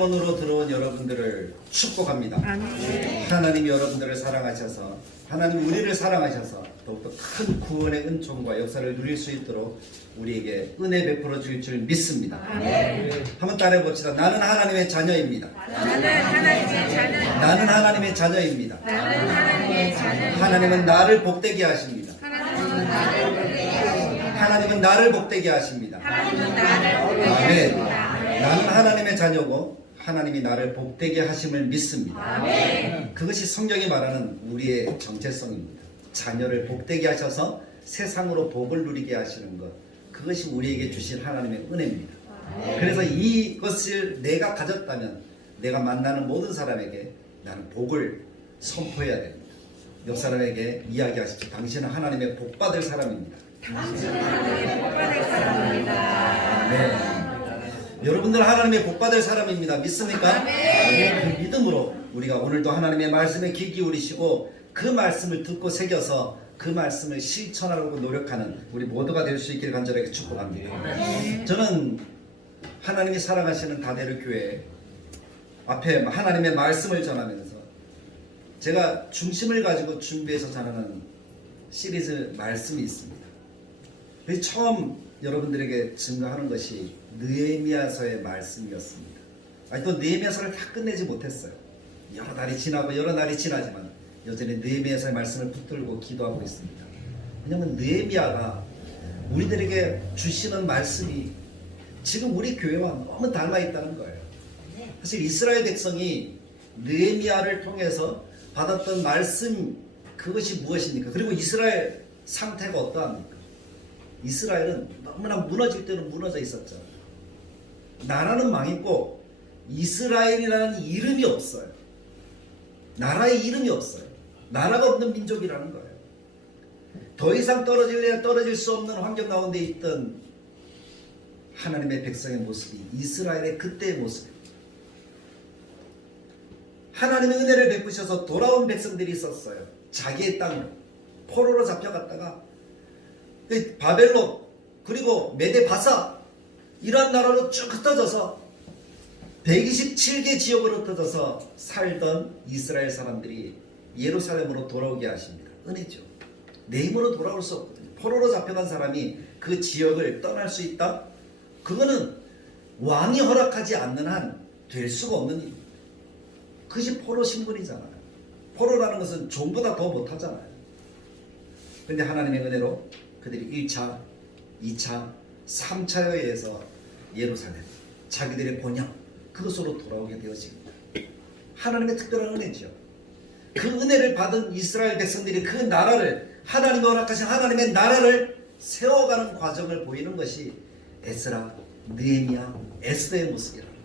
대장문으로 들어온 여러분들을 축복합니다. 하나님이 여러분들을 사랑하셔서, 하나님이 우리를 사랑하셔서 더욱더 큰 구원의 은총과 역사를 누릴 수 있도록 우리에게 은혜 베풀어 주실 줄 믿습니다. 한번 따라해 봅시다. 나는 하나님의 자녀입니다. 나는 하나님의 자녀입니다. 나는 하나님의 자녀입니다. 나는 하나님의 자녀입니다. 하나님은 나를 복되게 하십니다. 하나님은 나를 복되게 하십니다. 하나님은 나를 복되게 하십니다. 하나님은 나를 복되게 아멘. 하십니다. 나는 하나님의 자녀고 하나님이 나를 복되게 하심을 믿습니다. 아멘. 그것이 성경이 말하는 우리의 정체성입니다. 자녀를 복되게 하셔서 세상으로 복을 누리게 하시는 것, 그것이 우리에게 주신 하나님의 은혜입니다. 그래서 이것을 내가 가졌다면 내가 만나는 모든 사람에게 나는 복을 선포해야 됩니다. 옆 사람에게 이야기하십시오. 당신은 하나님의 복받을 사람입니다. 당신은 하나님의 복받을 사람입니다. 네. 여러분들 하나님의 복받을 사람입니다. 믿습니까? 네. 그 믿음으로 우리가 오늘도 하나님의 말씀에 귀 기울이시고 그 말씀을 듣고 새겨서 그 말씀을 실천하려고 노력하는 우리 모두가 될 수 있기를 간절하게 축복합니다. 저는 하나님이 사랑하시는 다대를 교회 앞에 하나님의 말씀을 전하면서 제가 중심을 가지고 준비해서 전하는 시리즈 말씀이 있습니다. 처음 여러분들에게 증거하는 것이 느헤미야서의 말씀이었습니다. 아직도 느헤미야서를 다 끝내지 못했어요. 여러 달이 지나고 여러 날이 지나지만 여전히 느헤미야서의 말씀을 붙들고 기도하고 있습니다. 왜냐하면 느헤미야가 우리들에게 주시는 말씀이 지금 우리 교회와 너무 닮아 있다는 거예요. 사실 이스라엘 백성이 느헤미야를 통해서 받았던 말씀, 그것이 무엇입니까? 그리고 이스라엘 상태가 어떠합니까? 이스라엘은 너무나 무너질 때는 무너져 있었죠. 나라는 망했고 이스라엘이라는 이름이 없어요. 나라의 이름이 없어요. 나라가 없는 민족이라는 거예요. 더 이상 떨어질 수 없는 환경 가운데 있던 하나님의 백성의 모습이 이스라엘의 그때의 모습입니다. 하나님의 은혜를 베푸셔서 돌아온 백성들이 있었어요. 자기의 땅을 포로로 잡혀갔다가 바벨론 그리고 메데 바사 이런 나라로 쭉 흩어져서 127개 지역으로 흩어져서 살던 이스라엘 사람들이 예루살렘으로 돌아오게 하십니다. 은혜죠. 내 힘으로 돌아올 수 없거든요. 포로로 잡혀간 사람이 그 지역을 떠날 수 있다? 그거는 왕이 허락하지 않는 한 될 수가 없는 일입니다. 그것이 포로 신분이잖아요. 포로라는 것은 종보다 더 못하잖아요. 그런데 하나님의 은혜로 그들이 1차, 2차, 3차에 의해서 예루살렘, 자기들의 본향, 그것으로 돌아오게 되어집니다. 하나님의 특별한 은혜죠. 그 은혜를 받은 이스라엘 백성들이 그 나라를, 하나님이 허락하신 하나님의 나라를 세워가는 과정을 보이는 것이 에스라, 느헤미야, 에스더의 모습이라는 거예요.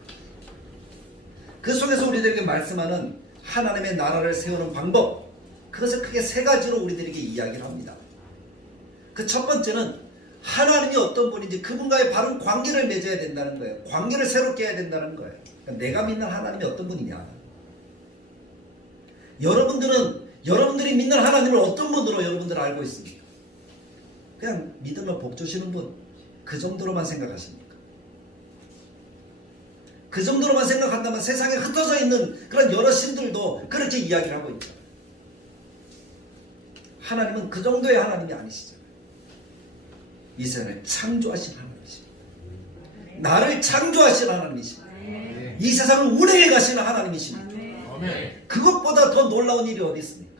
그 속에서 우리들에게 말씀하는 하나님의 나라를 세우는 방법, 그것을 크게 세 가지로 우리들에게 이야기를 합니다. 그 첫 번째는 하나님이 어떤 분인지 그분과의 바른 관계를 맺어야 된다는 거예요. 관계를 새롭게 해야 된다는 거예요. 그러니까 내가 믿는 하나님이 어떤 분이냐. 여러분들이 믿는 하나님을 어떤 분으로 여러분들 알고 있습니까? 그냥 믿으면 복 주시는 분, 그 정도로만 생각하십니까? 그 정도로만 생각한다면 세상에 흩어져 있는 그런 여러 신들도 그렇게 이야기를 하고 있죠. 하나님은 그 정도의 하나님이 아니시잖아요. 이 세상을 창조하신 하나님이십니다. 나를 창조하신 하나님이십니다. 이 세상을 운행해 가시는 하나님이십니다. 그것보다 더 놀라운 일이 어디 있습니까?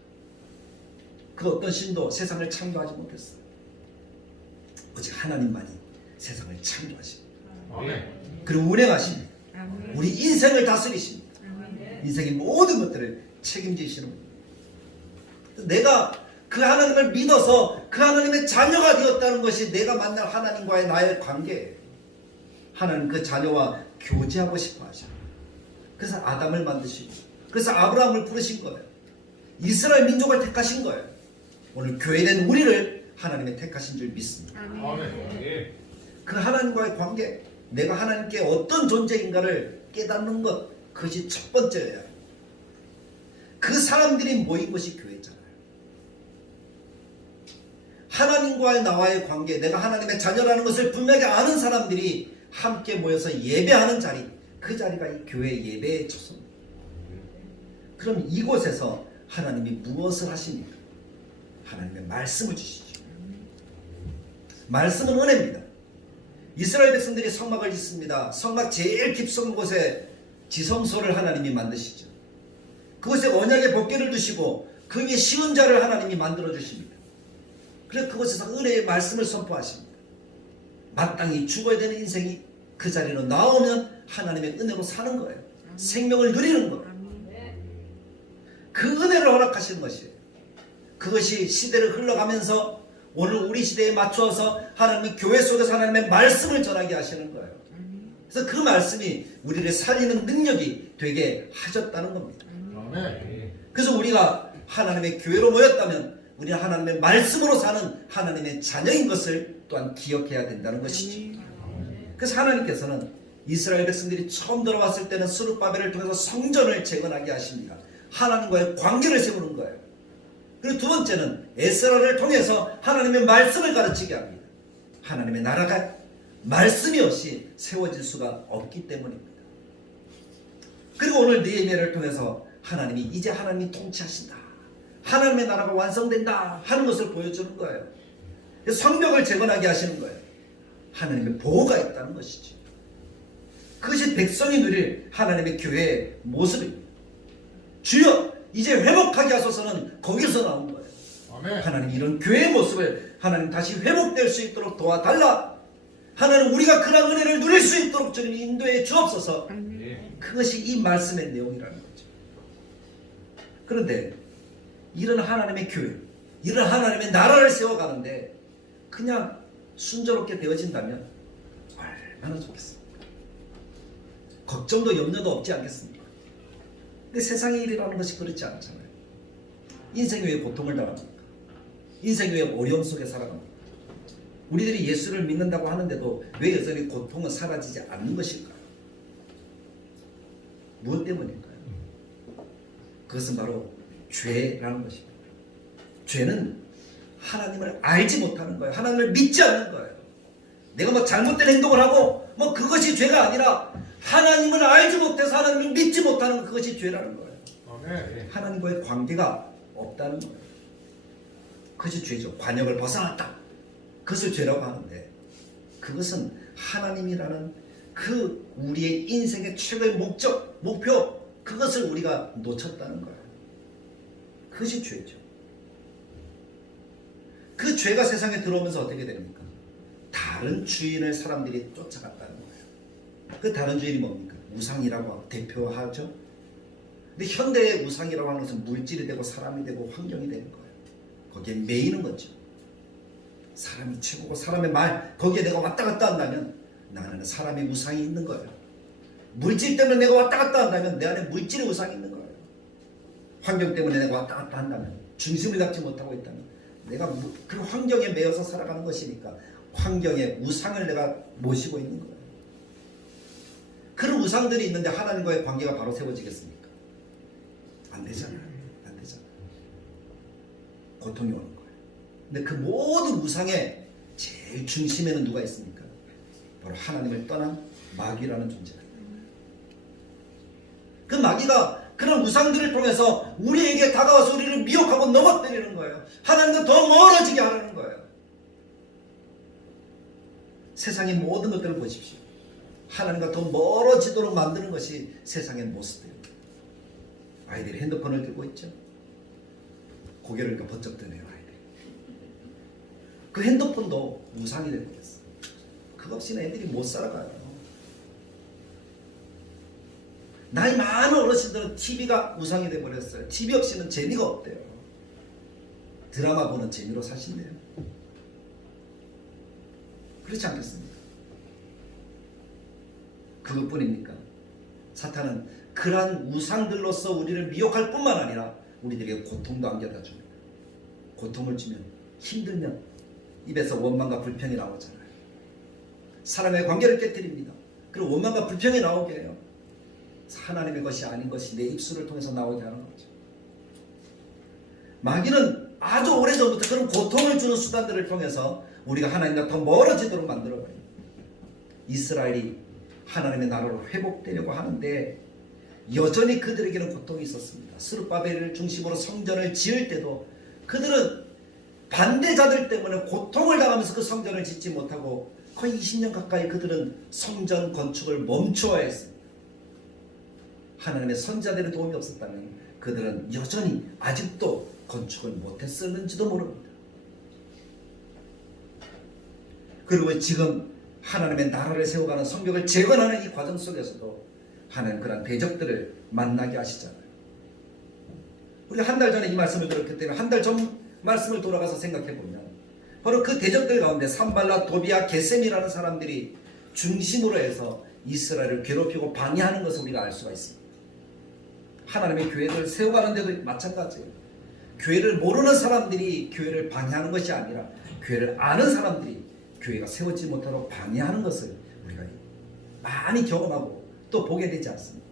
그 어떤 신도 세상을 창조하지 못했어요. 오직 하나님만이 세상을 창조하십니다. 그리고 운행하십니다. 우리 인생을 다스리십니다. 인생의 모든 것들을 책임지시는 분입니다. 내가 그 하나님을 믿어서 그 하나님의 자녀가 되었다는 것이 내가 만날 하나님과의 나의 관계예요. 하나님 그 자녀와 교제하고 싶어 하셔요. 그래서 아담을 만드시고, 그래서 아브라함을 부르신 거예요. 이스라엘 민족을 택하신 거예요. 오늘 교회된 우리를 하나님의 택하신 줄 믿습니다. 그 하나님과의 관계, 내가 하나님께 어떤 존재인가를 깨닫는 것, 그것이 첫 번째예요. 그 사람들이 모인 것이 교회잖아요. 하나님과의 나와의 관계, 내가 하나님의 자녀라는 것을 분명히 아는 사람들이 함께 모여서 예배하는 자리, 그 자리가 이 교회 예배의 처소입니다. 그럼 이곳에서 하나님이 무엇을 하십니까? 하나님의 말씀을 주시죠. 말씀은 은혜입니다. 이스라엘 백성들이 성막을 짓습니다. 성막 제일 깊숙한 곳에 지성소를 하나님이 만드시죠. 그곳에 언약의 법궤를 두시고 그 위에 시은자를 하나님이 만들어 주십니다. 그래서 그곳에서 은혜의 말씀을 선포하십니다. 마땅히 죽어야 되는 인생이 그 자리로 나오면 하나님의 은혜로 사는 거예요. 생명을 누리는 거예요. 그 은혜를 허락하시는 것이에요. 그것이 시대를 흘러가면서 오늘 우리 시대에 맞추어서 하나님의 교회 속에서 하나님의 말씀을 전하게 하시는 거예요. 그래서 그 말씀이 우리를 살리는 능력이 되게 하셨다는 겁니다. 그래서 우리가 하나님의 교회로 모였다면 우리는 하나님의 말씀으로 사는 하나님의 자녀인 것을 또한 기억해야 된다는 것이죠. 그래서 하나님께서는 이스라엘 백성들이 처음 들어왔을 때는 스룹바벨을 통해서 성전을 재건하게 하십니다. 하나님과의 관계를 세우는 거예요. 그리고 두 번째는 에스라를 통해서 하나님의 말씀을 가르치게 합니다. 하나님의 나라가 말씀이 없이 세워질 수가 없기 때문입니다. 그리고 오늘 느헤미야를 통해서 하나님이 이제 하나님이 통치하신다, 하나님의 나라가 완성된다 하는 것을 보여주는 거예요. 성벽을 재건하게 하시는 거예요. 하나님의 보호가 있다는 것이죠. 그것이 백성이 누릴 하나님의 교회의 모습입니다. 주여 이제 회복하게 하소서는 거기서 나온 거예요. 아멘. 하나님 이런 교회의 모습을 하나님 다시 회복될 수 있도록 도와달라. 하나님 우리가 그런 은혜를 누릴 수 있도록 주님 인도해 주옵소서. 그것이 이 말씀의 내용이라는 거죠. 그런데 이런 하나님의 교회, 이런 하나님의 나라를 세워가는데 그냥 순조롭게 되어진다면 얼마나 좋겠습니까? 걱정도 염려도 없지 않겠습니까? 근데 세상의 일이라는 것이 그렇지 않잖아요. 인생이 왜 고통을 당합니까? 인생이 왜 어려움 속에 살아갑니까? 우리들이 예수를 믿는다고 하는데도 왜 여전히 고통은 사라지지 않는 것일까요? 무엇 때문일까요? 그것은 바로 죄라는 것입니다. 죄는 하나님을 알지 못하는 거예요. 하나님을 믿지 않는 거예요. 내가 뭐 잘못된 행동을 하고 뭐 그것이 죄가 아니라 하나님을 알지 못해서 하나님을 믿지 못하는 그것이 죄라는 거예요. 아멘. 하나님과의 관계가 없다는 거예요. 그것이 죄죠. 관역을 벗어났다. 그것을 죄라고 하는데 그것은 하나님이라는 그 우리의 인생의 최고의 목적, 목표 그것을 우리가 놓쳤다는 거예요. 그것이 죄죠. 그 죄가 세상에 들어오면서 어떻게 됩니까? 다른 주인을 사람들이 쫓아갔다는 거예요. 그 다른 주인이 뭡니까? 우상이라고 대표하죠. 근데 현대의 우상이라고 하는 것은 물질이 되고 사람이 되고 환경이 되는 거예요. 거기에 매이는 거죠. 사람이 최고고 사람의 말 거기에 내가 왔다 갔다 한다면 나는 사람의 우상이 있는 거예요. 물질 때문에 내가 왔다 갔다 한다면 내 안에 물질의 우상이 있는 거예요. 환경 때문에 내가 왔다 갔다 한다면 중심을 잡지 못하고 있다면 내가 그 환경에 매여서 살아가는 것이니까 환경의 우상을 내가 모시고 있는 거예요. 그런 우상들이 있는데 하나님과의 관계가 바로 세워지겠습니까? 안 되잖아요. 안 되잖아요. 고통이 오는 거예요. 근데 그 모든 우상의 제일 중심에는 누가 있습니까? 바로 하나님을 떠난 마귀라는 존재가 있는 거예요. 그 마귀가 그런 우상들을 통해서 우리에게 다가와서 우리를 미혹하고 넘어뜨리는 거예요. 하나님과 더 멀어지게 하라는 거예요. 세상의 모든 것들을 보십시오. 하나님과 더 멀어지도록 만드는 것이 세상의 모습입니다. 아이들이 핸드폰을 들고 있죠. 고개를 이렇게 번쩍 드네요. 아이들이. 그 핸드폰도 우상이 되는 거였어요. 그거 없이는 애들이 못 살아가요. 나이 많은 어르신들은 TV가 우상이 되어버렸어요. TV 없이는 재미가 없대요. 드라마 보는 재미로 사신대요. 그렇지 않겠습니까? 그것뿐입니까? 사탄은 그러한 우상들로서 우리를 미혹할 뿐만 아니라 우리들에게 고통도 안겨다 줍니다. 고통을 주면 힘들면 입에서 원망과 불평이 나오잖아요. 사람의 관계를 깨뜨립니다. 그리고 원망과 불평이 나오게 해요. 하나님의 것이 아닌 것이 내 입술을 통해서 나오게 하는 거죠. 마귀는 아주 오래전부터 그런 고통을 주는 수단들을 통해서 우리가 하나님과 더 멀어지도록 만들어버립니다. 이스라엘이 하나님의 나라로 회복되려고 하는데 여전히 그들에게는 고통이 있었습니다. 스룹바벨을 중심으로 성전을 지을 때도 그들은 반대자들 때문에 고통을 당하면서 그 성전을 짓지 못하고 거의 20년 가까이 그들은 성전 건축을 멈추어야 했습니다. 하나님의 선자들의 도움이 없었다면 그들은 여전히 아직도 건축을 못했었는지도 모릅니다. 그리고 지금 하나님의 나라를 세워가는 성벽을 재건하는 이 과정 속에서도 하나님 그런 대적들을 만나게 하시잖아요. 우리가 한 달 전에 이 말씀을 들었기 때문에 한 달 전 말씀을 돌아가서 생각해 보면 바로 그 대적들 가운데 산발라, 도비아, 게셈이라는 사람들이 중심으로 해서 이스라엘을 괴롭히고 방해하는 것을 우리가 알 수가 있습니다. 하나님의 교회를 세워가는 데도 마찬가지예요. 교회를 모르는 사람들이 교회를 방해하는 것이 아니라 교회를 아는 사람들이 교회가 세워지지 못하도록 방해하는 것을 우리가 많이 경험하고 또 보게 되지 않습니까?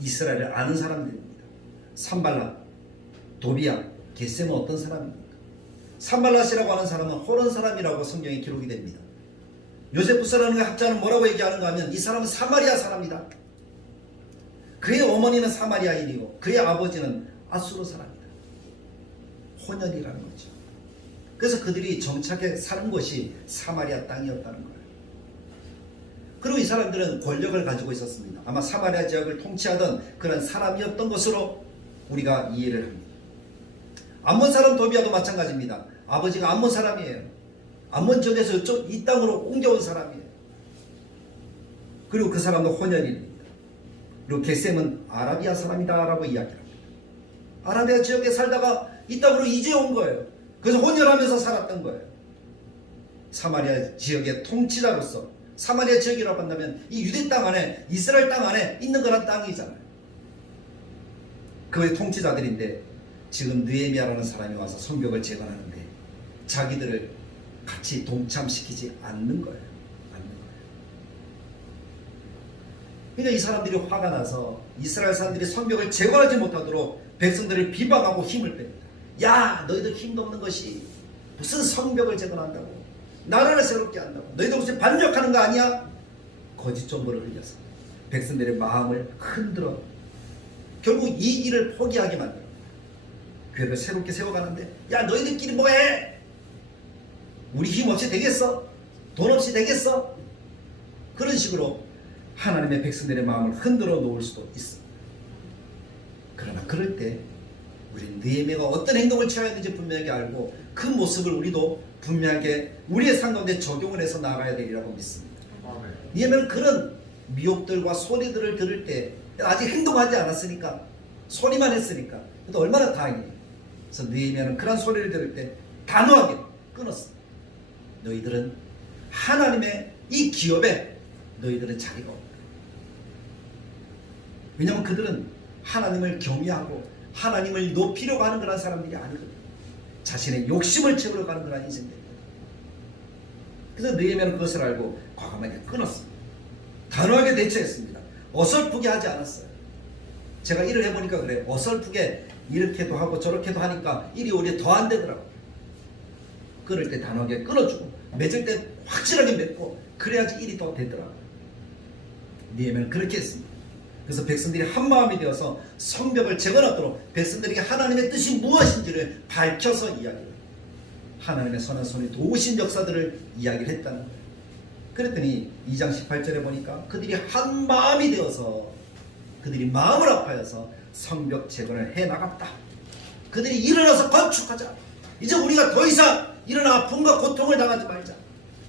이스라엘을 아는 사람들입니다. 산발라, 도비아, 게셈은 어떤 사람입니까? 산발랏이라고 하는 사람은 호론 사람이라고 성경에 기록이 됩니다. 요세푸스라는 학자는 뭐라고 얘기하는가 하면 이 사람은 사마리아 사람이다. 그의 어머니는 사마리아인이고 그의 아버지는 아수르 사람이다. 혼혈이라는 거죠. 그래서 그들이 정착해 사는 곳이 사마리아 땅이었다는 거예요. 그리고 이 사람들은 권력을 가지고 있었습니다. 아마 사마리아 지역을 통치하던 그런 사람이었던 것으로 우리가 이해를 합니다. 암몬 사람 도비아도 마찬가지입니다. 아버지가 암몬 사람이에요. 암몬 지역에서 이 땅으로 옮겨온 사람이에요. 그리고 그 사람도 혼혈입니다. 그리고 게셈은 아라비아 사람이다 라고 이야기합니다. 아라비아 지역에 살다가 이 땅으로 이제 온 거예요. 그래서 혼혈하면서 살았던 거예요. 사마리아 지역의 통치자로서, 사마리아 지역이라고 한다면 이 유대 땅 안에, 이스라엘 땅 안에 있는 그런 땅이잖아요. 그의 통치자들인데 지금 느헤미야라는 사람이 와서 성벽을 재건하는데 자기들을 같이 동참시키지 않는 거예요. 그러니까 이 사람들이 화가 나서 이스라엘 사람들이 성벽을 재건하지 못하도록 백성들을 비방하고 힘을 뺍니다. 야, 너희들 힘도 없는 것이 무슨 성벽을 재건한다고, 나라를 새롭게 한다고, 너희들 무슨 반역하는 거 아니야? 거짓 정보를 흘려서 백성들의 마음을 흔들어 결국 이 일을 포기하게 만들어 교회를 새롭게 세워가는데, 야, 너희들끼리 뭐해? 우리 힘 없이 되겠어? 돈 없이 되겠어? 그런 식으로 하나님의 백성들의 마음을 흔들어 놓을 수도 있습니다. 그러나 그럴 때 우리는 느헤미야가 어떤 행동을 취해야 하는지 분명하게 알고 그 모습을 우리도 분명하게 우리의 삶 가운데 적용을 해서 나가야 되리라고 믿습니다. 느헤미야는 그런 미혹들과 소리들을 들을 때 아직 행동하지 않았으니까, 소리만 했으니까 또 얼마나 다행이에요. 그래서 느헤미야는 그런 소리를 들을 때 단호하게 끊었어. 너희들은 하나님의 이 기업에 너희들은 자리가 없다. 왜냐하면 그들은 하나님을 경외하고 하나님을 높이려고 하는 그런 사람들이 아니거든요. 자신의 욕심을 채우려고 하는 그런 인생들입니다. 그래서 느헤미야는 그것을 알고 과감하게 끊었습니다. 단호하게 대처했습니다. 어설프게 하지 않았어요. 제가 일을 해보니까 그래요. 어설프게 이렇게도 하고 저렇게도 하니까 일이 오히려 더 안 되더라고요. 끊을 때 단호하게 끊어주고 맺을 때 확실하게 맺고 그래야지 일이 더 되더라고요. 느헤미야는 그렇게 했습니다. 그래서 백성들이 한마음이 되어서 성벽을 재건하도록 백성들에게 하나님의 뜻이 무엇인지를 밝혀서 이야기해요. 하나님의 선한 손이 도우신 역사들을 이야기를 했다는 거예요. 그랬더니 2장 18절에 보니까 그들이 한마음이 되어서, 그들이 마음을 아파해서 성벽 재건을 해나갔다. 그들이 일어나서 건축하자. 이제 우리가 더 이상 이런 아픔과 고통을 당하지 말자.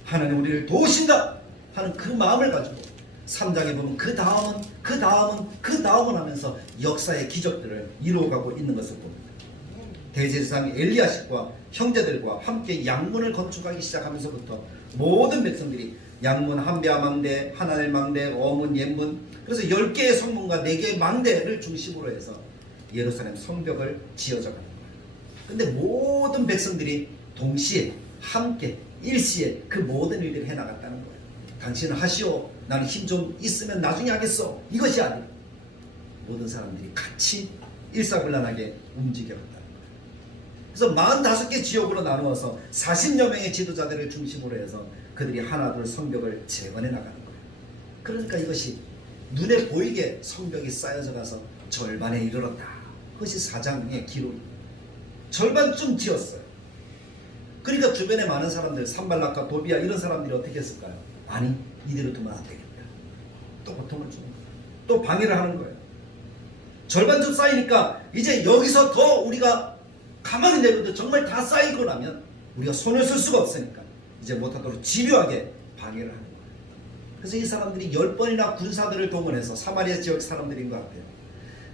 하나님 우리를 도우신다 하는 그 마음을 가지고 3장에 보면 그 다음은 하면서 역사의 기적들을 이루어가고 있는 것을 봅니다. 대제사장 엘리야십과 형제들과 함께 양문을 건축하기 시작하면서부터 모든 백성들이 양문, 한베아 망대, 하나넬 망대, 어문, 옌문, 그래서 10개의 성문과 4개의 망대를 중심으로 해서 예루살렘 성벽을 지어져 가는 거예요. 근데 모든 백성들이 동시에 함께 일시에 그 모든 일들을 해나갔다는 거예요. 당신은 하시오, 나는 힘 좀 있으면 나중에 하겠어, 이것이 아니라 모든 사람들이 같이 일사불란하게 움직여갔다는 거예요. 그래서 45개 지역으로 나누어서 40여 명의 지도자들을 중심으로 해서 그들이 하나둘 성벽을 재건해 나가는 거예요. 그러니까 이것이 눈에 보이게 성벽이 쌓여져 가서 절반에 이르렀다. 그것이 4장의 기록입니다. 절반쯤 지었어요. 그러니까 주변에 많은 사람들, 산발락과 도비야 이런 사람들이 어떻게 했을까요? 아니, 이대로 두면 안 되겠다. 또 고통을 주는 거예요. 또 방해를 하는 거예요. 절반쯤 쌓이니까 이제 여기서 더 우리가 가만히 내려도 정말 다 쌓이고 나면 우리가 손을 쓸 수가 없으니까 이제 못하도록 집요하게 방해를 하는 거예요. 그래서 이 사람들이 10번이나 군사들을 동원해서, 사마리아 지역 사람들인 것 같아요.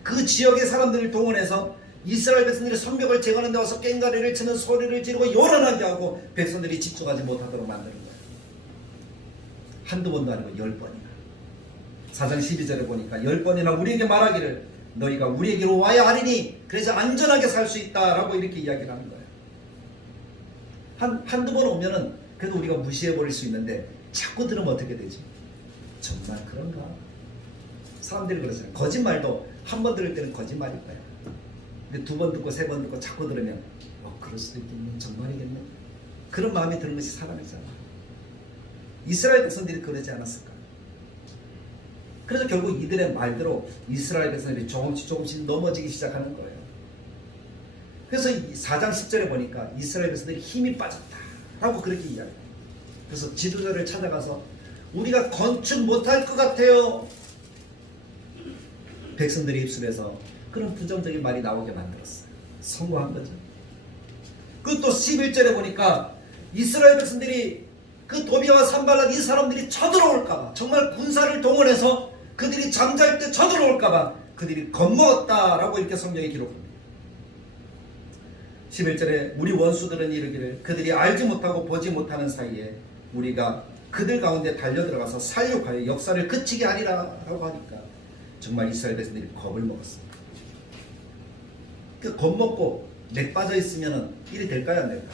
그 지역의 사람들을 동원해서 이스라엘 백성들이 성벽을 제거하는 데 와서 꽹과리를 치는 소리를 지르고 요란하게 하고 백성들이 집중하지 못하도록 만드는 거예요. 한두 번도 아니고 10번이나. 4장 12절에 보니까 10번이나 우리에게 말하기를 너희가 우리에게로 와야 하리니 그래서 안전하게 살 수 있다라고 이렇게 이야기를 하는 거예요. 한두 번 오면은 그래도 우리가 무시해버릴 수 있는데 자꾸 들으면 어떻게 되지? 정말 그런가? 사람들이 그러잖아요. 거짓말도 한 번 들을 때는 거짓말일 거야. 근데 2번 듣고 3번 듣고 자꾸 들으면 그럴 수도 있겠네. 정말이겠네. 그런 마음이 드는 것이 사람이잖아. 이스라엘 백성들이 그러지 않았을까? 그래서 결국 이들의 말대로 이스라엘 백성들이 조금씩 넘어지기 시작하는 거예요. 그래서 4장 10절에 보니까 이스라엘 백성들이 힘이 빠졌다 라고 그렇게 이야기해요. 그래서 지도자를 찾아가서 우리가 건축 못할 것 같아요. 백성들의 입술에서 그런 부정적인 말이 나오게 만들었어요. 성공한 거죠. 그것도 11절에 보니까 이스라엘 백성들이 그 도비아와 산발락 이 사람들이 쳐들어올까봐, 정말 군사를 동원해서 그들이 잠잘 때 쳐들어올까봐 그들이 겁먹었다라고 이렇게 성경에 기록합니다. 11절에 우리 원수들은 이르기를 그들이 알지 못하고 보지 못하는 사이에 우리가 그들 가운데 달려들어가서 살육하여 역사를 그치게 하리라 라고 하니까 정말 이스라엘 백성들이 겁을 먹었습니다. 그 겁먹고 맥 빠져 있으면 일이 될까요, 안 될까요?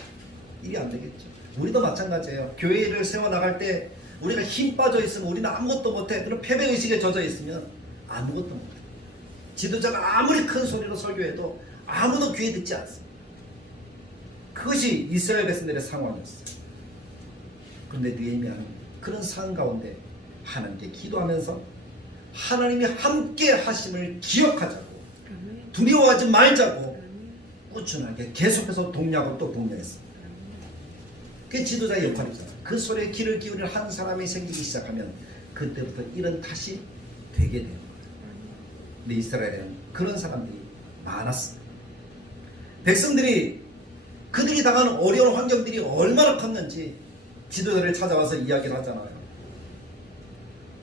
일이 안 되겠죠. 우리도 마찬가지예요. 교회를 세워나갈 때 우리가 힘 빠져 있으면 우리는 아무것도 못해. 그런 패배의식에 젖어 있으면 아무것도 못해. 지도자가 아무리 큰 소리로 설교해도 아무도 귀에 듣지 않습니다. 그것이 이스라엘 백성들의 상황이었어요. 그런데 느헤미야는 그런 상황 가운데 하나님께 기도하면서 하나님이 함께 하심을 기억하자고, 두려워하지 말자고 꾸준하게 계속해서 독려하고 또 독려했습니다. 그게 지도자의 역할이잖아요. 그 소리에 귀를 기울이는 한 사람이 생기기 시작하면 그때부터 일은 다시 되게 되는 거예요. 근데 이스라엘에는 그런 사람들이 많았습니다. 백성들이 그들이 당하는 어려운 환경들이 얼마나 컸는지 지도자를 찾아와서 이야기를 하잖아요.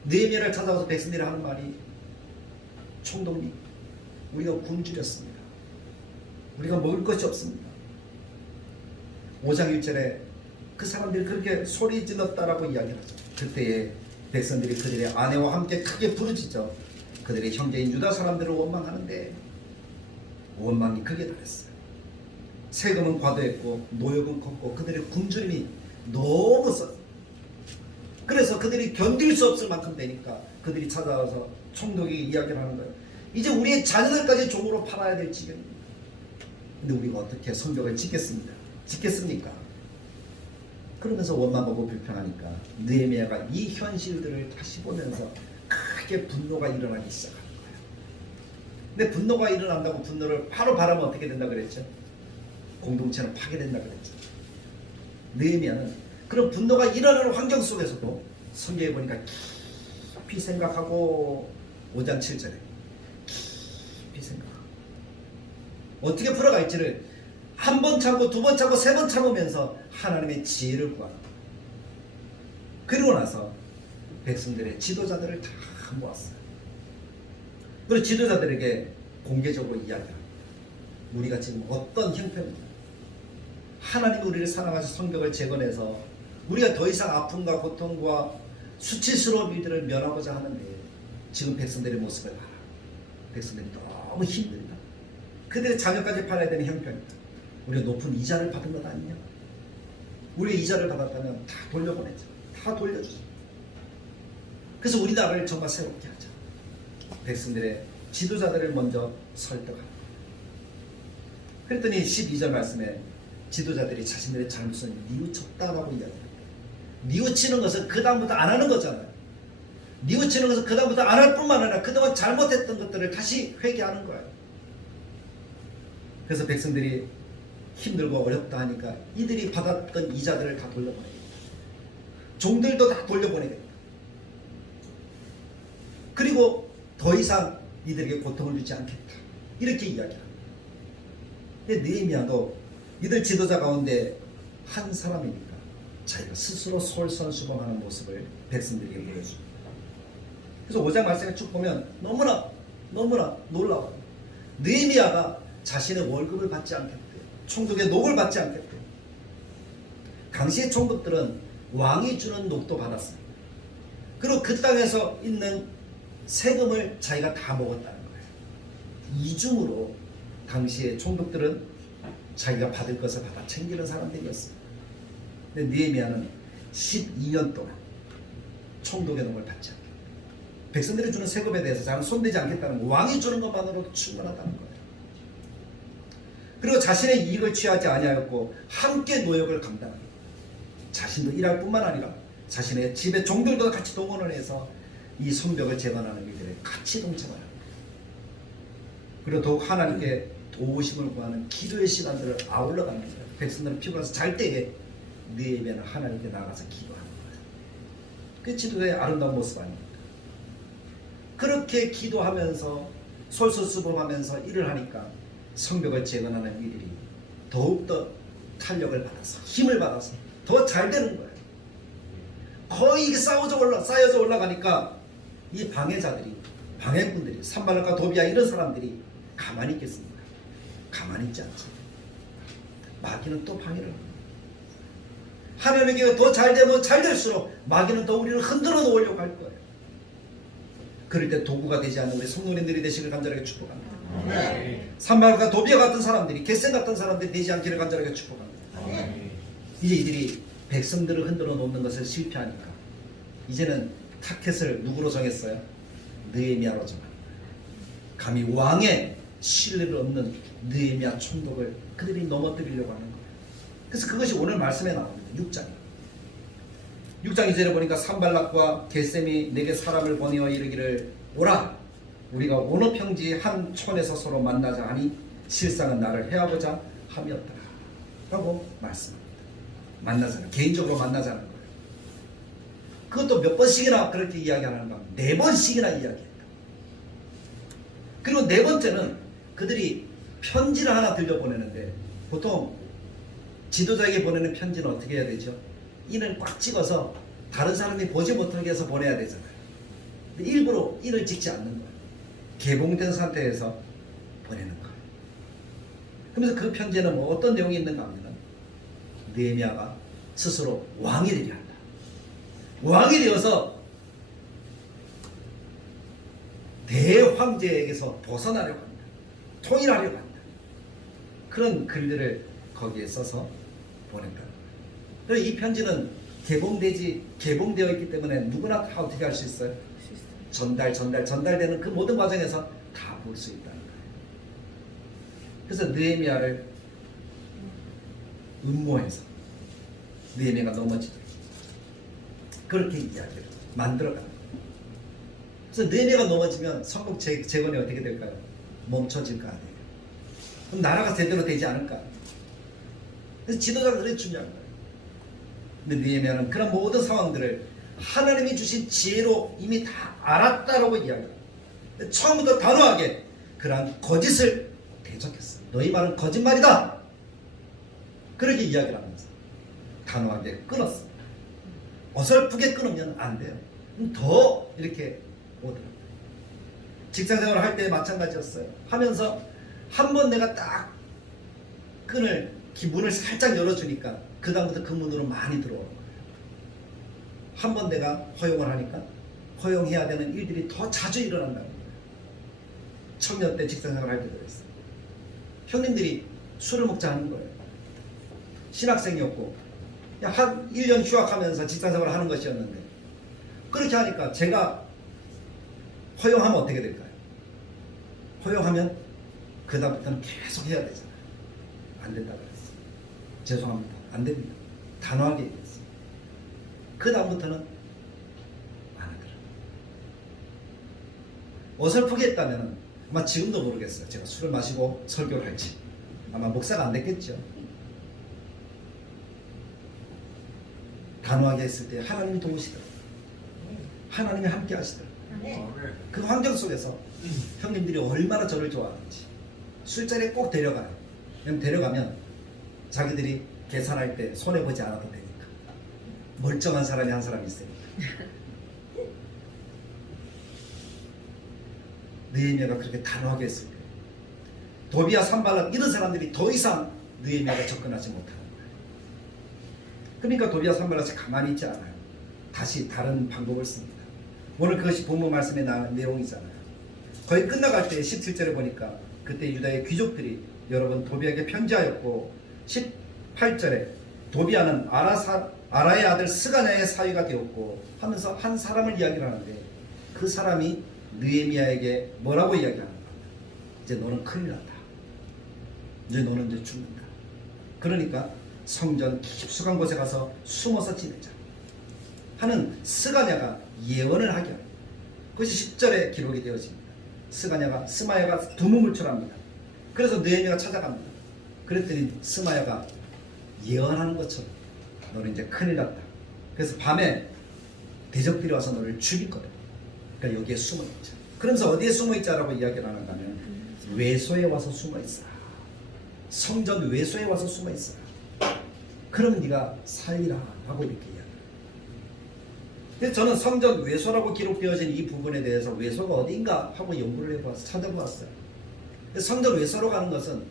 느헤미야를 찾아와서 백성들이 하는 말이 총독님, 우리가 굶주렸습니다. 우리가 먹을 것이 없습니다. 5장 1절에 그 사람들이 그렇게 소리 질렀다라고 이야기를 하죠. 그때에 백성들이 그들의 아내와 함께 크게 부르짖어 그들의 형제인 유다 사람들을 원망하는데 원망이 크게 달했어요. 세금은 과도했고 노역은 컸고 그들의 굶주림이 너무 컸어요. 그래서 그들이 견딜 수 없을 만큼 되니까 그들이 찾아와서 총독이 이야기를 하는 거예요. 이제 우리의 자녀들까지 종으로 팔아야 될 지경입니다. 근데 우리가 어떻게 성벽을 짓겠습니까? 그러면서 원망하고 불평하니까 느헤미야가 이 현실들을 다시 보면서 크게 분노가 일어나기 시작하는 거예요. 근데 분노가 일어난다고 분노를 바로 바라면 어떻게 된다 그랬죠? 공동체는 파괴된다 그랬죠. 느헤미야는 그런 분노가 일어나는 환경 속에서도 성경에 보니까 깊이 생각하고 5장 7절에 깊이 생각하고 어떻게 풀어갈지를 한 번 참고 2번 참고 3번 참으면서 하나님의 지혜를 구합니다. 그리고 나서 백성들의 지도자들을 다 모았어요. 그리고 지도자들에게 공개적으로 이야기합니다. 우리가 지금 어떤 형편입니다. 하나님이 우리를 사랑하셔서 성벽을 재건해서 우리가 더 이상 아픔과 고통과 수치스러운 일들을 면하고자 하는데 지금 백성들의 모습을 봐라. 백성들이 너무 힘들다. 그들의 자녀까지 팔아야 되는 형편이다. 우리가 높은 이자를 받은 것 아니냐? 우리가 이자를 받았다면 다 돌려보내자. 다 돌려주자. 그래서 우리나라를 정말 새롭게 하자. 백성들의 지도자들을 먼저 설득하라. 그랬더니 12절 말씀에 지도자들이 자신들의 잘못을 뉘우쳤다라고 이야기합니다. 뉘우치는 것은 그 다음부터 안 하는 거잖아요. 뉘우치는 것은 그다음부터 안 할 뿐만 아니라 그동안 잘못했던 것들을 다시 회개하는 거예요. 그래서 백성들이 힘들고 어렵다 하니까 이들이 받았던 이자들을 다 돌려보내겠다. 종들도 다 돌려보내겠다. 그리고 더 이상 이들에게 고통을 주지 않겠다. 이렇게 이야기합니다. 근데 느헤미야도 이들 지도자 가운데 한 사람이니까 자기가 스스로 솔선수범하는 모습을 백성들에게 보여줍니다. 그래서 5장 말씀에 쭉 보면 너무나 놀라워요. 느헤미야가 자신의 월급을 받지 않겠대요. 총독의 녹을 받지 않겠대요. 당시의 총독들은 왕이 주는 녹도 받았어요. 그리고 그 땅에서 있는 세금을 자기가 다 먹었다는 거예요. 이중으로 당시의 총독들은 자기가 받을 것을 받아 챙기는 사람들이었어요. 근데 느헤미야는 12년 동안 총독의 녹을 받지 않겠다. 백성들이 주는 세금에 대해서 자기는 손대지 않겠다는 거, 왕이 주는 것만으로도 충분하다는 거예요. 그리고 자신의 이익을 취하지 아니하였고 함께 노역을 감당합니다. 자신도 일할 뿐만 아니라 자신의 집의 종들도 같이 동원을 해서 이 성벽을 재건하는 일들에 같이 동참을 합니다. 그리고 더욱 하나님께 도우심을 구하는 기도의 시간들을 아울러 가는 거예요. 백성들은 피곤해서 잘 때에 느헤미야는 하나님께 나가서 기도하는 거예요. 그 지도자의 아름다운 모습 아닙니까? 그렇게 기도하면서 솔선수범하면서 일을 하니까 성벽을 재건하는 일들이 더욱더 탄력을 받아서 힘을 받아서 더 잘 되는 거예요. 거의 이게 쌓여져 올라가니까 이 방해자들이, 방해꾼들이, 산발락과 도비야 이런 사람들이 가만히 있겠습니까? 가만히 있지 않죠. 마귀는 또 방해를 합니다. 하나님께 더 잘 되면 잘 될수록 마귀는 더 우리를 흔들어 놓으려고 할 거예요. 그럴 때 도구가 되지 않는 우리 성도님들이 되시길 간절하게 축복합니다. 산발락과 도비야 같은 사람들이, 겟셈 같은 사람들이 되지 않기를 간절하게 축복합니다. 이제 이들이 백성들을 흔들어 놓는 것을 실패하니까 이제는 타켓을 누구로 정했어요? 느헤미야로 정합니다. 감히 왕의 신뢰를 얻는 느헤미야 총독을 그들이 넘어뜨리려고 하는 거예요. 그래서 그것이 오늘 말씀에 나옵니다. 6장 2절에 보니까 산발락과 겟셈이 내게 사람을 보내어 이르기를 오라 우리가 어느 평지 한 촌에서 서로 만나자 하니 실상은 나를 해하고자 함이었더라 라고 말씀합니다. 만나자는, 개인적으로 만나자는 거예요. 그것도 몇 번씩이나 그렇게 이야기하는가? 4번씩이나 이야기했다. 그리고 4번째는 그들이 편지를 하나 들려보내는데 보통 지도자에게 보내는 편지는 어떻게 해야 되죠? 인을 꽉 찍어서 다른 사람이 보지 못하게 해서 보내야 되잖아요. 근데 일부러 인을 찍지 않는 거예요. 개봉된 상태에서 보내는 거예요. 그러면서 그 편지에는 뭐 어떤 내용이 있는가 하면 느헤미야가 스스로 왕이 되려 한다. 왕이 되어서 대황제에게서 벗어나려고 한다. 통일하려고 한다. 그런 글들을 거기에 써서 보냈다. 그래서 이 편지는 개봉되어 있기 때문에 누구나 다 어떻게 할 수 있어요? 전달되는 그 모든 과정에서 다 볼 수 있다는 거예요. 그래서 느헤미야를 음모해서 느헤미야가 넘어지도록 그렇게 이야기를 만들어가는 거예요. 그래서 느헤미야가 넘어지면 성국 재건이 어떻게 될까요? 멈춰질까 돼요. 그럼 나라가 제대로 되지 않을까? 그래서 지도자가 그래 중요한 거예요. 근데 느헤미야는 그런 모든 상황들을 하나님이 주신 지혜로 이미 다 알았다라고 이야기합니다. 처음부터 단호하게 그러한 거짓을 대적했어요. 너희 말은 거짓말이다. 그렇게 이야기를 하면서 단호하게 끊었습니다. 어설프게 끊으면 안 돼요. 더 이렇게 오더라고요. 직장생활을 할 때 마찬가지였어요. 하면서 한 번 내가 딱 문을 살짝 열어주니까 그 다음부터 그 문으로 많이 들어오는 거예요. 한 번 내가 허용을 하니까 허용해야 되는 일들이 더 자주 일어난다는 거예요. 청년 때 직장생활을 할 때도 그랬어요. 형님들이 술을 먹자 하는 거예요. 신학생이었고 한 1년 휴학하면서 직장생활을 하는 것이었는데 그렇게 하니까 제가 허용하면 어떻게 될까요? 허용하면 그 다음부터는 계속 해야 되잖아요. 안 된다고 그랬어요. 죄송합니다. 안 됩니다. 단호하게 얘기했어요. 그 다음부터는 안 하더라고요. 어설프게 했다면 아마 지금도 모르겠어요. 제가 술을 마시고 설교를 할지. 아마 목사가 안 됐겠죠. 단호하게 했을 때 하나님이 도우시더라고요. 하나님이 함께 하시더라고요. 그 환경 속에서 형님들이 얼마나 저를 좋아하는지 술자리에 꼭 데려가요. 그럼 데려가면 자기들이 계산할 때 손해보지 않아도 되니까. 멀쩡한 사람이 한 사람 있으니까. 느헤미야가 그렇게 단호하게 했을 때 도비야, 산발락 이런 사람들이 더 이상 느헤미야가 접근하지 못하는 거예요. 그러니까 도비야, 산발락이 가만히 있지 않아요. 다시 다른 방법을 씁니다. 오늘 그것이 본문 말씀에 나온 내용이잖아요. 거의 끝나갈 때 17절에 보니까 그때 유다의 귀족들이 여러분 도비야에게 편지하였고 18절에 도비야는 아라의 아들 스가냐의 사위가 되었고 하면서 한 사람을 이야기를 하는데 그 사람이 느헤미야에게 뭐라고 이야기하는 거야? 이제 너는 큰일 났다. 이제 너는 이제 죽는다. 그러니까 성전 깊숙한 곳에 가서 숨어서 지내자 하는 스가냐가 예언을 하게 합니다. 그것이 10절에 기록이 되어집니다. 스마야가 두무물출합니다. 그래서 느헤미야가 찾아갑니다. 그랬더니 스마야가 예언하는 것처럼 너는 이제 큰일 났다. 그래서 밤에 대적들이 와서 너를 죽일 거다. 그러니까 여기에 숨어 있자. 그러면서 어디에 숨어 있자라고 이야기를 하는가 하면 외소에 와서 숨어 있어. 성전 외소에 와서 숨어 있어. 그러면 네가 살리라 하고 이렇게 이야기해요. 그래서 저는 성전 외소라고 기록되어진 이 부분에 대해서 외소가 어딘가 하고 연구를 해보아서 찾아보았어요. 성전 외소로 가는 것은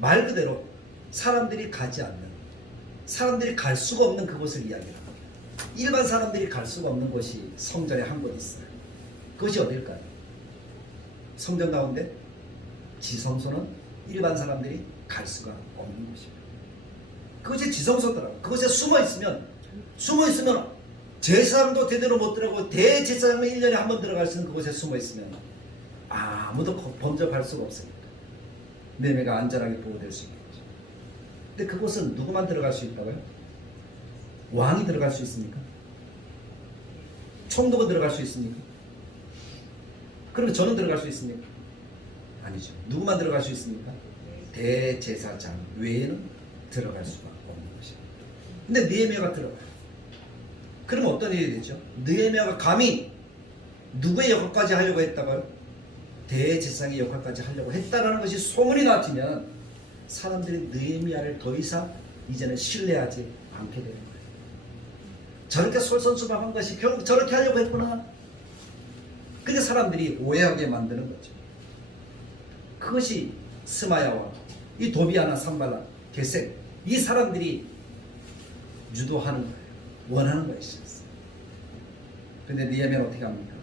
말 그대로 사람들이 가지 않는, 사람들이 갈 수가 없는 그곳을 이야기합니다. 일반 사람들이 갈 수가 없는 곳이 성전에 한 곳 있어요. 그것이 어딜까요? 성전 가운데 지성소는 일반 사람들이 갈 수가 없는 곳입니다. 그것이 지성소더라고요. 그곳에 숨어 있으면 제사장도 제대로 못 들어가고 대제사장만 1년에 한 번 들어갈 수 있는 그곳에 숨어 있으면 아무도 범접할 수가 없으니까 매매가 안전하게 보호될 수 있는 거죠. 근데 그곳은 누구만 들어갈 수 있다고요? 왕이 들어갈 수 있습니까? 총독은 들어갈 수 있습니까? 그러면 저는 들어갈 수 있습니까? 아니죠. 누구만 들어갈 수 있습니까? 대제사장 외에는 들어갈 수가 없는 것입니다. 근데 느헤미야가 들어가요. 그럼 어떤 일이 되죠? 느헤미야가 감히 누구의 역할까지 하려고 했다고요? 대제사장의 역할까지 하려고 했다라는 것이 소문이 나지면 사람들이 느헤미야를 더 이상 이제는 신뢰하지 않게 되는 거예요. 저렇게 솔선수범한 것이 결국 저렇게 하려고 했구나. 근데 사람들이 오해하게 만드는 거죠. 그것이 스마야와 이 도비야나 산발락, 게셈 이 사람들이 유도하는 거예요. 원하는 것이었어요. 근데 느헤미야는 어떻게 합니까?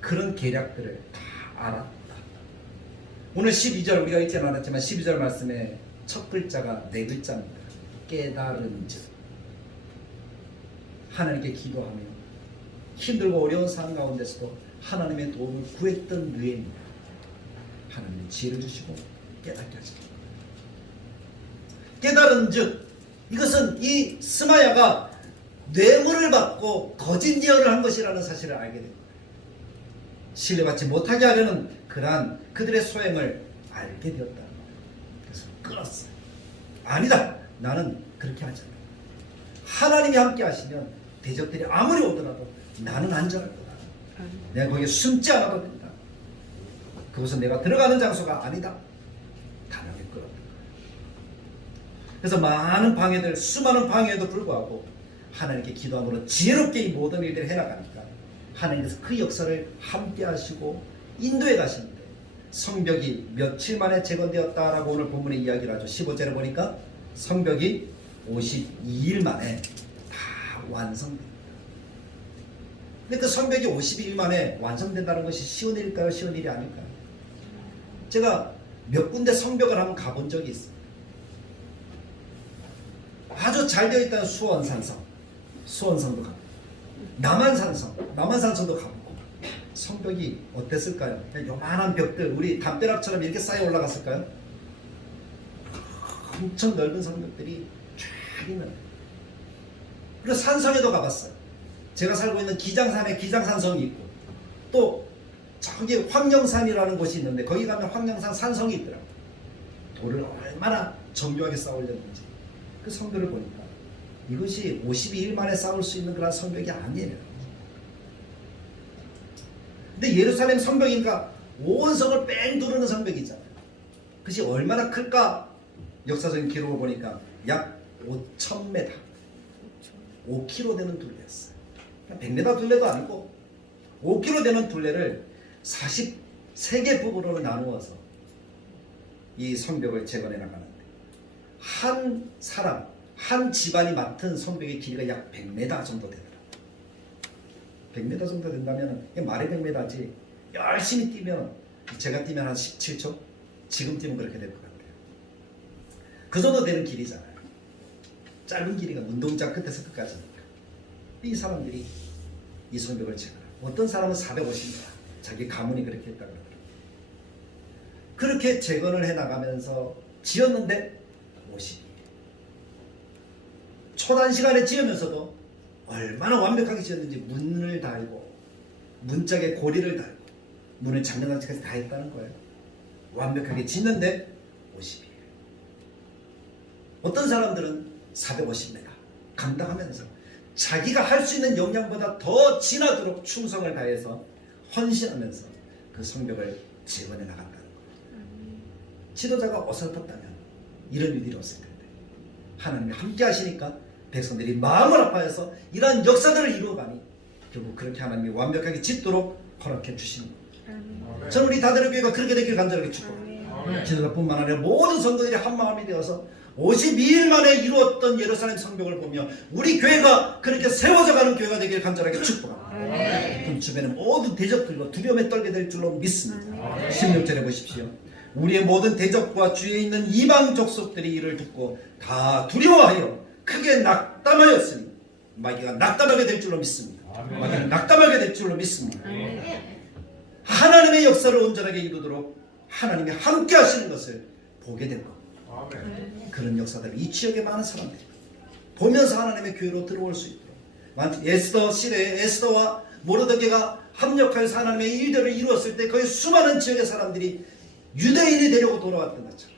그런 계략들을 다 알았다. 오늘 12절 우리가 읽지 않았지만 12절 말씀에 첫 글자가 네 글자입니다. 깨달은 즉 하나님께 기도하며 힘들고 어려운 상황 가운데서도 하나님의 도움을 구했던 느헤미야 하나님이 지혜를 주시고 깨닫게 하십니다. 깨달은 즉 이것은 이 스마야가 뇌물을 받고 거짓 예언을 한 것이라는 사실을 알게 됩니다. 신뢰받지 못하게 하려는 그러한 그들의 소행을 알게 되었다는 거예요. 그래서 끊었어요. 아니다. 나는 그렇게 하지 않아. 하나님이 함께 하시면 대적들이 아무리 오더라도 나는 안전할 거다. 내가 거기에 숨지 않아도 된다. 그것은 내가 들어가는 장소가 아니다. 단호하게 끌었다. 그래서 많은 방해들, 수많은 방해에도 불구하고 하나님께 기도함으로 지혜롭게 이 모든 일들을 해나가니까 하나님께서 그 역사를 함께 하시고 인도해 가시는데 성벽이 며칠 만에 재건되었다라고 오늘 본문에 이야기를 하죠. 15절에 보니까 성벽이 52일 만에 다 완성됩니다. 근데 그 성벽이 52일 만에 완성된다는 것이 쉬운 일일까요? 쉬운 일이 아닐까요? 제가 몇 군데 성벽을 한번 가본 적이 있습니다. 아주 잘 되어 있다는 수원성도 가고 남한산성도 가보고 성벽이 어땠을까요? 요만한 벽들 우리 담벼락처럼 이렇게 쌓여 올라갔을까요? 엄청 넓은 성벽들이 쫙 있는. 그리고 산성에도 가봤어요. 제가 살고 있는 기장산에 기장산성이 있고 또 저기 황령산이라는 곳이 있는데 거기 가면 황령산 산성이 있더라고요. 돌을 얼마나 정교하게 쌓으려는지 그 성벽을 보니까 이것이 52일 만에 쌓을 수 있는 그런 성벽이 아니에요. 근데 예루살렘 성벽이니까 온 성을 뺑 두르는 성벽이잖아요. 그것이 얼마나 클까? 역사적인 기록을 보니까 약 5,000m, 5km 되는 둘레였어요. 100m 둘레도 아니고 5km 되는 둘레를 43개 부분으로 나누어서 이 성벽을 재건해 나가는데 한 사람, 한 집안이 맡은 성벽의 길이가 약 100m 정도 되더라고요. 100m 정도 된다면 말이 100m지 열심히 뛰면 제가 뛰면 한 17초? 지금 뛰면 그렇게 될 것 같아요. 그 정도 되는 길이잖아요. 짧은 길이가 운동장 끝에서 끝까지니까. 이 사람들이 이 성벽을 재건하고 어떤 사람은 450m 자기 가문이 그렇게 했다고 그러더라고요. 그렇게 재건을 해나가면서 지었는데 52일 초단시간에 지으면서도 얼마나 완벽하게 지었는지 문을 달고 문짝에 고리를 달고 문을 장면까지 다 했다는 거예요. 완벽하게 짓는데 52일. 어떤 사람들은 450m 감당하면서 자기가 할 수 있는 역량보다 더 지나도록 충성을 다해서 헌신하면서 그 성벽을 재건해 나간다는 거예요. 지도자가 어설펐다면 이런 일이 없을 텐데 하나님이 함께 하시니까 백성들이 마음을 아파해서 이러한 역사들을 이루어가니 결국 그렇게 하나님이 완벽하게 짓도록 허락해 주시는 겁니다. 저는 우리 다대로 교회가 그렇게 되길 간절하게 축복합니다. 지도자뿐만 아니라 모든 성도들이 한 마음이 되어서 52일 만에 이루었던 예루살렘 성벽을 보며 우리 교회가 그렇게 세워져 가는 교회가 되길 간절하게 축복합니다. 그럼 주변의 모든 대적들과 두려움에 떨게 될 줄로 믿습니다. 16절에 보십시오. 우리의 모든 대적과 주위에 있는 이방 족속들이 이를 듣고 다 두려워하여 크게 낙담하였으니 마귀가 낙담하게 될 줄로 믿습니다. 마귀는 낙담하게 될 줄로 믿습니다. 하나님의 역사를 온전하게 이루도록 하나님이 함께 하시는 것을 보게 된 것. 그런 역사들을 이 지역의 많은 사람들이 보면서 하나님의 교회로 들어올 수 있도록 에스더 시대에 에스더와 모르드게가 합력하여서 하나님의 일들을 이루었을 때 거의 수많은 지역의 사람들이 유대인이 되려고 돌아왔던 것처럼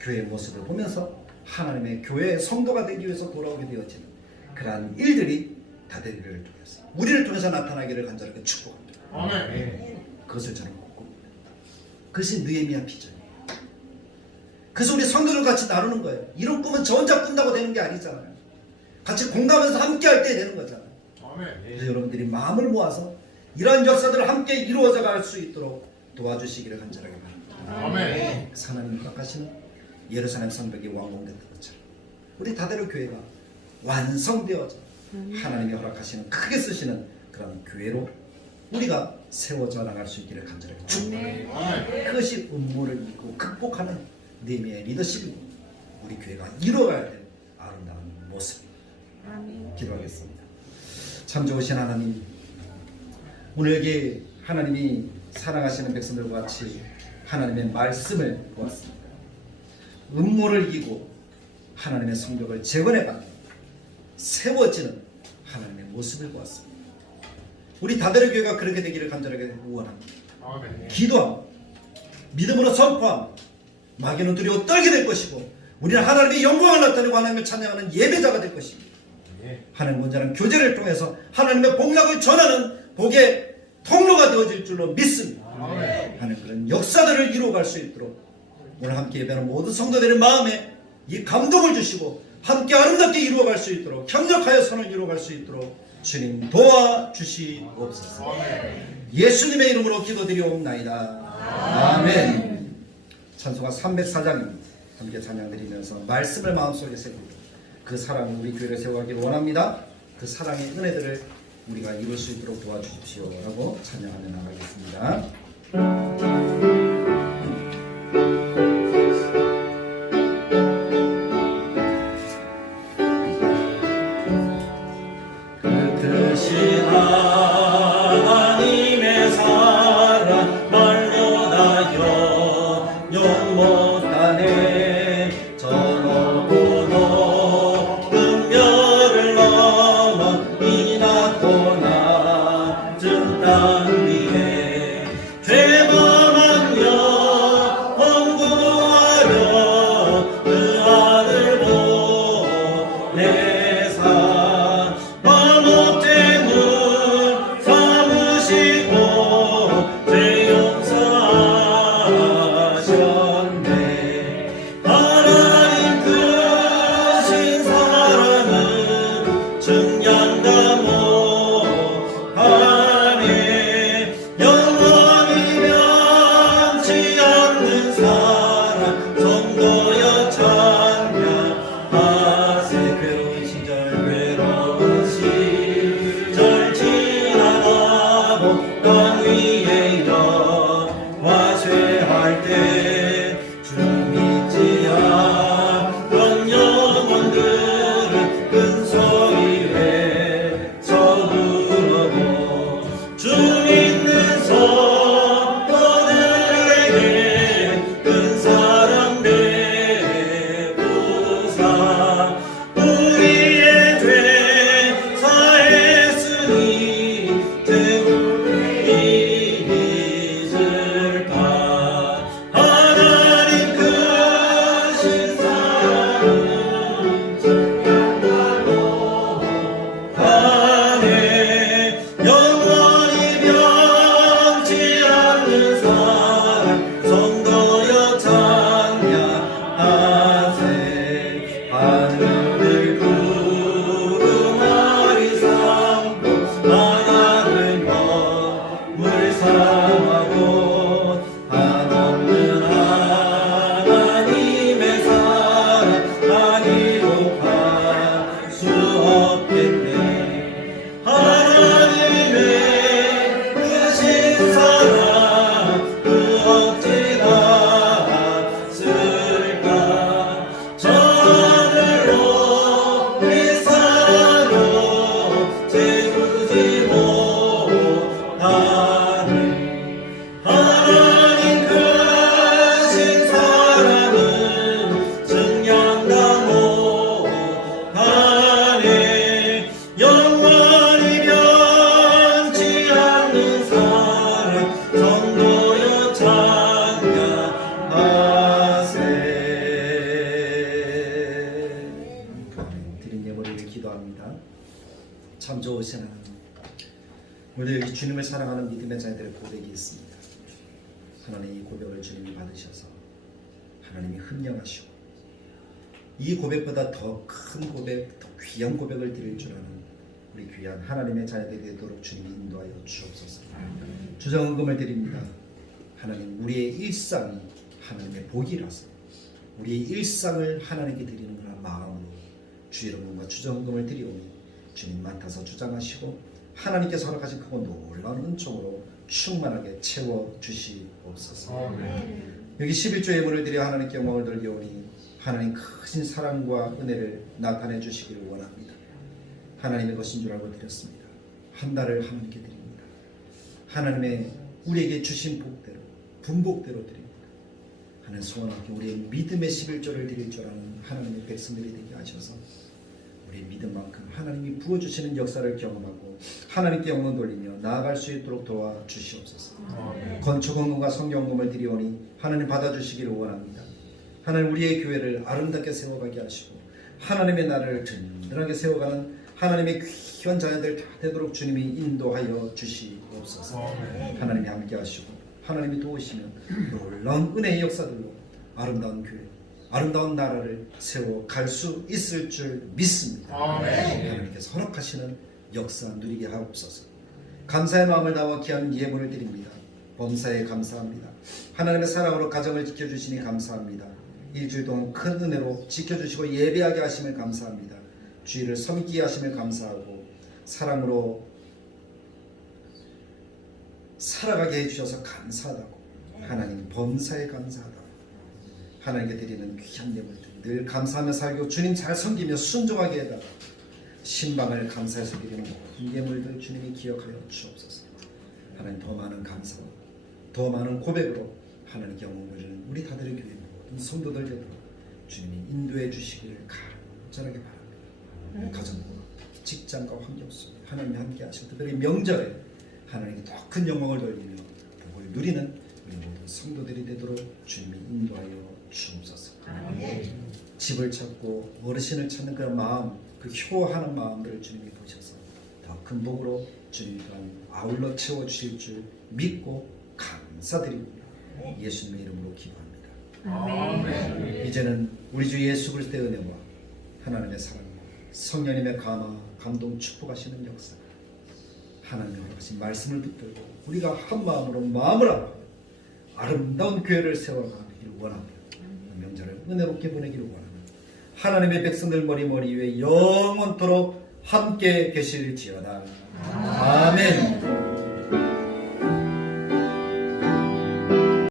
교회의 모습을 보면서 하나님의 교회의 성도가 되기 위해서 돌아오게 되어지는 그러한 일들이 다대교회를 통해서 우리를 통해서 나타나기를 간절하게 축복합니다. 그것을 저는 꿈꿉니다. 그것이 느헤미야 비전이에요. 그래서 우리 성도들 같이 나누는 거예요. 이런 꿈은 저 혼자 꾼다고 되는 게 아니잖아요. 같이 공감해서 함께 할 때 되는 거잖아요. 그래서 여러분들이 마음을 모아서 이러한 역사들을 함께 이루어져 갈 수 있도록 도와주시기를 간절하게 바랍니다. 하나님 허락하시는 예루살렘 성벽이 완공됐던 것처럼 우리 다대로 교회가 완성되어져 하나님이 허락하시는 크게 쓰시는 그런 교회로 우리가 세워져 나갈 수 있기를 간절하게 축복합니다. 그것이 음모를 이기고 극복하는 느헤미야의 리더십이고 우리 교회가 이루어가야 될 아름다운 모습입니다. 기도하겠습니다. 참 좋으신 하나님, 오늘 여기 하나님이 사랑하시는 백성들과 같이 하나님의 말씀을 보았습니다. 음모를 이기고 하나님의 성벽을 재건해가는 세워지는 하나님의 모습을 보았습니다. 우리 다대로 교회가 그렇게 되기를 간절하게 원합니다. 기도함, 믿음으로 선포함, 마귀는 두려워 떨게 될 것이고 우리는 하나님의 영광을 나타내고 하나님을 찬양하는 예배자가 될 것입니다. 하나님 온전한 교제를 통해서 하나님의 복락을 전하는 복의 통로가 되어질 줄로 믿습니다. 하나님 그런 역사들을 이루어갈 수 있도록 오늘 함께 예배하는 모든 성도들의 마음에 이 감동을 주시고 함께 아름답게 이루어갈 수 있도록 협력하여 선을 이루어갈 수 있도록 주님 도와주시옵소서. 예수님의 이름으로 기도드리옵나이다. 아멘. 찬송가 304장입니다. 함께 찬양드리면서 말씀을 마음속에 새기고 그 사랑을 우리 교회를 세워가기를 원합니다. 그 사랑의 은혜들을 우리가 이룰 수 있도록 도와주십시오 라고 찬양하며 나가겠습니다. 하나님 이 고백을 주님이 받으셔서 하나님이 흠령하시고 이 고백보다 더 큰 고백, 더 귀한 고백을 드릴 줄 아는 우리 귀한 하나님의 자녀들이 되도록 주님이 인도하여 주옵소서. 주정금을 드립니다. 하나님, 우리의 일상이 하나님의 복이라서 우리의 일상을 하나님께 드리는 그런 마음으로 주의 이름과 주정금을 드리오니 주님 맡아서 주장하시고 하나님께서 허락하신 크고 놀라운 은총으로 충만하게 채워주시옵소서. 여기 11조 예물을 드려 하나님께 영광을 돌리오니 하나님 크신 사랑과 은혜를 나타내 주시기를 원합니다. 하나님의 것인 줄 알고 드렸습니다. 한 달을 하나님께 드립니다. 하나님의 우리에게 주신 복대로 분복대로 드립니다. 하나님 소원하게 우리의 믿음의 11조를 드릴 줄 아는 하나님의 백성들이 되게 하셔서 우리의 믿음만큼 하나님이 부어주시는 역사를 경험하고 하나님께 영광 돌리며 나아갈 수 있도록 도와주시옵소서. 건축헌금과 성경금을 드리오니 하나님 받아주시기를 원합니다. 하나님 우리의 교회를 아름답게 세워가게 하시고 하나님의 나라를 든든하게 세워가는 하나님의 귀한 자녀들 다 되도록 주님이 인도하여 주시옵소서. 하나님이 함께 하시고 하나님이 도우시면 놀라운 은혜의 역사들로 아름다운 교회, 아름다운 나라를 세워갈 수 있을 줄 믿습니다. 하나님께서 허락하시는 역사 누리게 하옵소서. 감사의 마음을 다와 귀한 예물을 드립니다. 범사에 감사합니다. 하나님의 사랑으로 가정을 지켜주시니 감사합니다. 일주일 동안 큰 은혜로 지켜주시고 예배하게 하심을 감사합니다. 주의를 섬기게 하심을 감사하고 사랑으로 살아가게 해주셔서 감사하다고 하나님 범사에 감사하다고 하나님께 드리는 귀한 예물들 늘 감사하며 살고 주님 잘 섬기며 순종하게 해달라 신방을 감사해서 드리는 모든 예물들 주님이 기억하여 주옵소서. 하나님 더 많은 감사와 더 많은 고백으로 하나님께 영광을 드리는 우리 다들의 교회 모든 성도들 되도록 주님이 인도해 주시기를 간절하게 바랍니다. 가정과 직장과 환경 속에 하나님이 함께 하시고 특별히 명절에 하나님께 더 큰 영광을 돌리며 복을 누리는 우리 모든 성도들이 되도록 주님이 인도하여 주옵소서. 집을 찾고 어르신을 찾는 그런 마음, 그 효하는 마음들을 주님이 보셔서 더 큰 복으로 주님 또한 아울러 채워주실 줄 믿고 감사드립니다. 예수님의 이름으로 기도합니다. 이제는 우리 주 예수 그리스도의 은혜와 하나님의 사랑과 성령님의 감화, 감동, 축복하시는 역사 하나님의 허락하신 말씀을 붙들고 우리가 한 마음으로 마음을 합하여 아름다운 교회를 세워가기를 원합니다. 명절을 은혜롭게 보내기를 원합니다. 하나님의 백성들 머리 위에 영원토록 함께 계실지어다. 아멘.